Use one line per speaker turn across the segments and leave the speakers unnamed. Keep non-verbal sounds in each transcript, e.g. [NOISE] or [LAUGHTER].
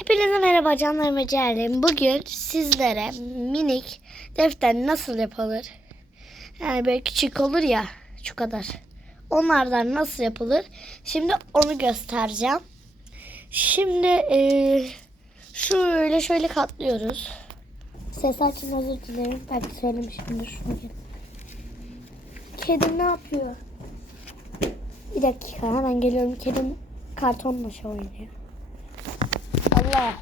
Hepinize merhaba canlarım ve ciğerlerim. Bugün sizlere minik defter nasıl yapılır? Yani böyle küçük olur ya şu kadar. Onlardan nasıl yapılır? Şimdi onu göstereceğim. Şimdi eee, şöyle şöyle katlıyoruz. Ses açın özür dilerim. Belki söylemişimdir şunu. Kedim ne yapıyor? Bir dakika hemen geliyorum. Kedim kartonla şey oynuyor. Allah.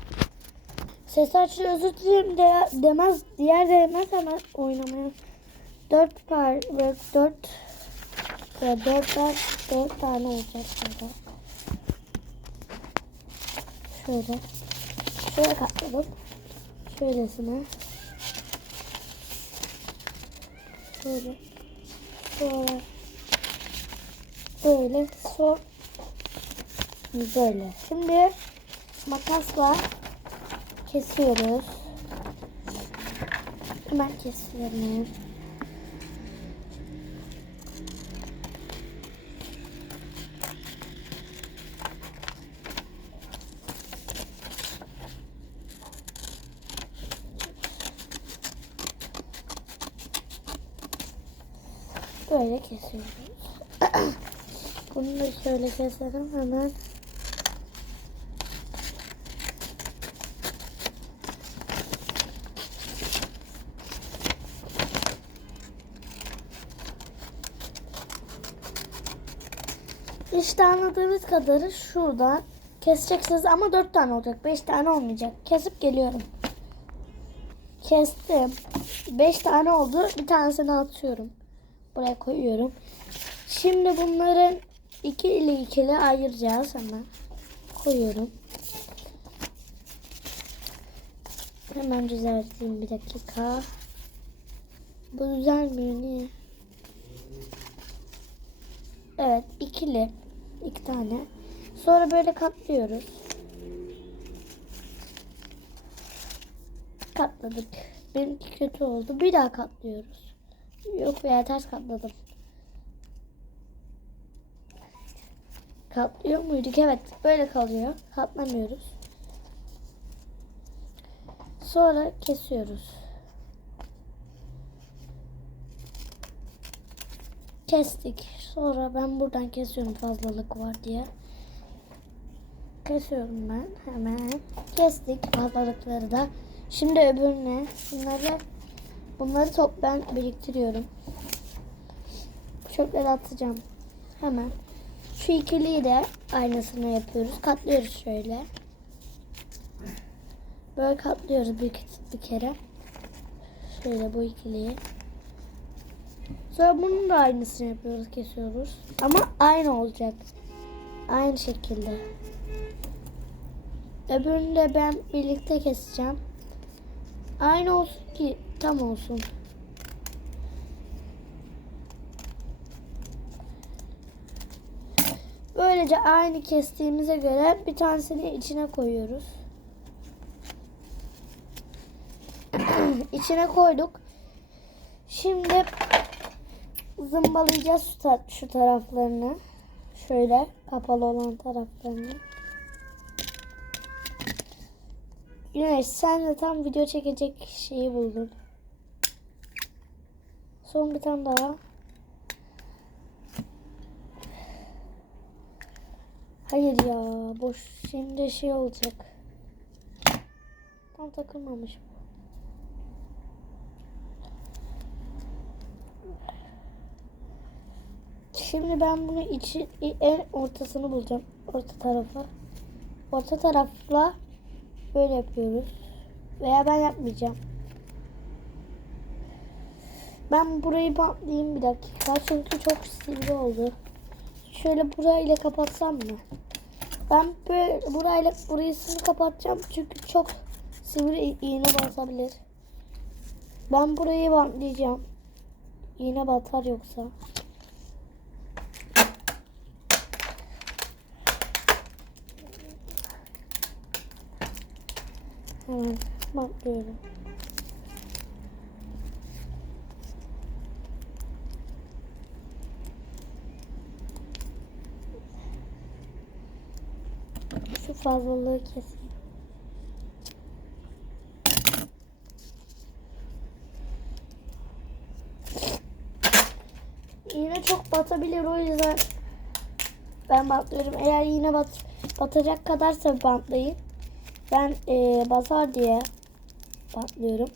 Ses açın özür dilerim de, demez. Diğer demez hemen oynamaya. Dört par dört dört tane, dört tane olacak burada. Şöyle. Şöyle katladım. Şöylesine. Şöyle. Sonra böyle. Sonra böyle. Şimdi makasla kesiyoruz. Hemen kesiyorum. Böyle kesiyoruz. [CLEARS THROAT] Bunu da şöyle keselim hemen. İşte anladığımız kadarı şuradan keseceksiniz ama dört tane olacak. Beş tane olmayacak. Kesip geliyorum. Kestim. Beş tane oldu. Bir tanesini atıyorum. Buraya koyuyorum. Şimdi bunların iki ile ikili ayıracağız hemen. Koyuyorum. Hemen düzelteyim bir dakika. Bu düzelmiyor niye? Evet ikili. İki tane. Sonra böyle katlıyoruz. Katladık. Benimki kötü oldu. Bir daha katlıyoruz. Yok veya ters katladım. Katlıyor muyduk? Evet. Böyle kalıyor. Katlamıyoruz. Sonra kesiyoruz. Kestik. Sonra ben buradan kesiyorum fazlalık var diye. Kesiyorum ben hemen. Kestik fazlalıkları da. Şimdi öbürüne bunları bunları top ben biriktiriyorum. Çöpleri atacağım. Hemen. Şu ikiliyi de aynısını yapıyoruz. Katlıyoruz şöyle. Böyle katlıyoruz bir, bir kere. Şöyle bu ikiliyi. Sonra bunun da aynısını yapıyoruz, kesiyoruz. Ama aynı olacak. Aynı şekilde. Öbürünü de ben birlikte keseceğim. Aynı olsun ki tam olsun. Böylece aynı kestiğimize göre bir tanesini içine koyuyoruz. [CLEARS THROAT] içine koyduk. Şimdi zımbalayacağız şu, ta- şu taraflarını. Şöyle kapalı olan taraflarını. Güneş sen de tam video çekecek şeyi buldun. Son bir tane daha. Hayır ya boş şimdi şey olacak. Tam takılmamış Şimdi ben bunu içi en ortasını bulacağım. Orta tarafa. Orta tarafla böyle yapıyoruz. Veya ben yapmayacağım. Ben burayı bantlayayım bir dakika. Çünkü çok sivri oldu. Şöyle burayla kapatsam mı? Ben böyle burayla burasını kapatacağım. Çünkü çok sivri iğne basabilir. Ben burayı bantlayacağım. İğne batar yoksa. Hemen bakıyorum. Şu fazlalığı keseyim. İğne çok batabilir o yüzden ben bantlıyorum. Eğer iğne bat, batacak kadarsa bantlayın. Ben e, batar diye bantlıyorum.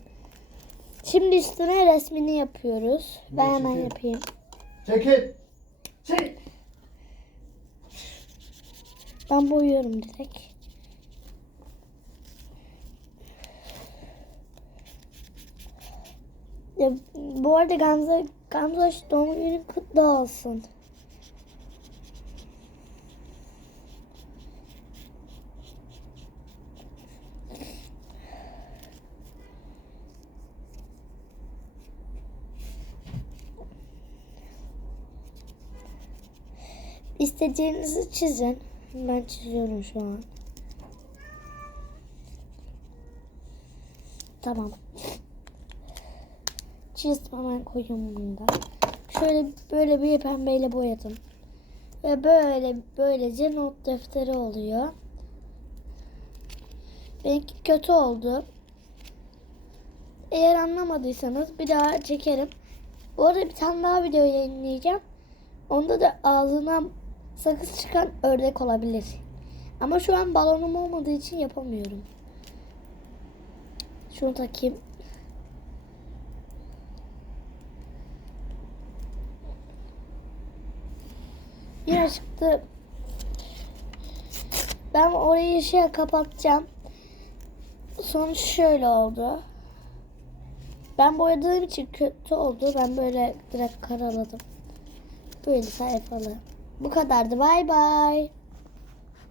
Şimdi üstüne resmini yapıyoruz. Ben hemen
Çekil.
yapayım.
Çekil. Çek.
Ben boyuyorum direkt. Ya, bu arada Gamze, Gamze doğum günün kutlu olsun. İstediğinizi çizin. Ben çiziyorum şu an. Tamam. Çizdim hemen koyayım bunu da. Şöyle böyle bir pembeyle boyadım. Ve böyle böylece not defteri oluyor. Benimki kötü oldu. Eğer anlamadıysanız bir daha çekerim. Bu arada bir tane daha video yayınlayacağım. Onda da ağzından sakız çıkan ördek olabilir. Ama şu an balonum olmadığı için yapamıyorum. Şunu takayım. Yine çıktı. Ben orayı şey kapatacağım. Sonuç şöyle oldu. Ben boyadığım için kötü oldu. Ben böyle direkt karaladım. Böyle sayfalı. Bu kadardı. Bay bay.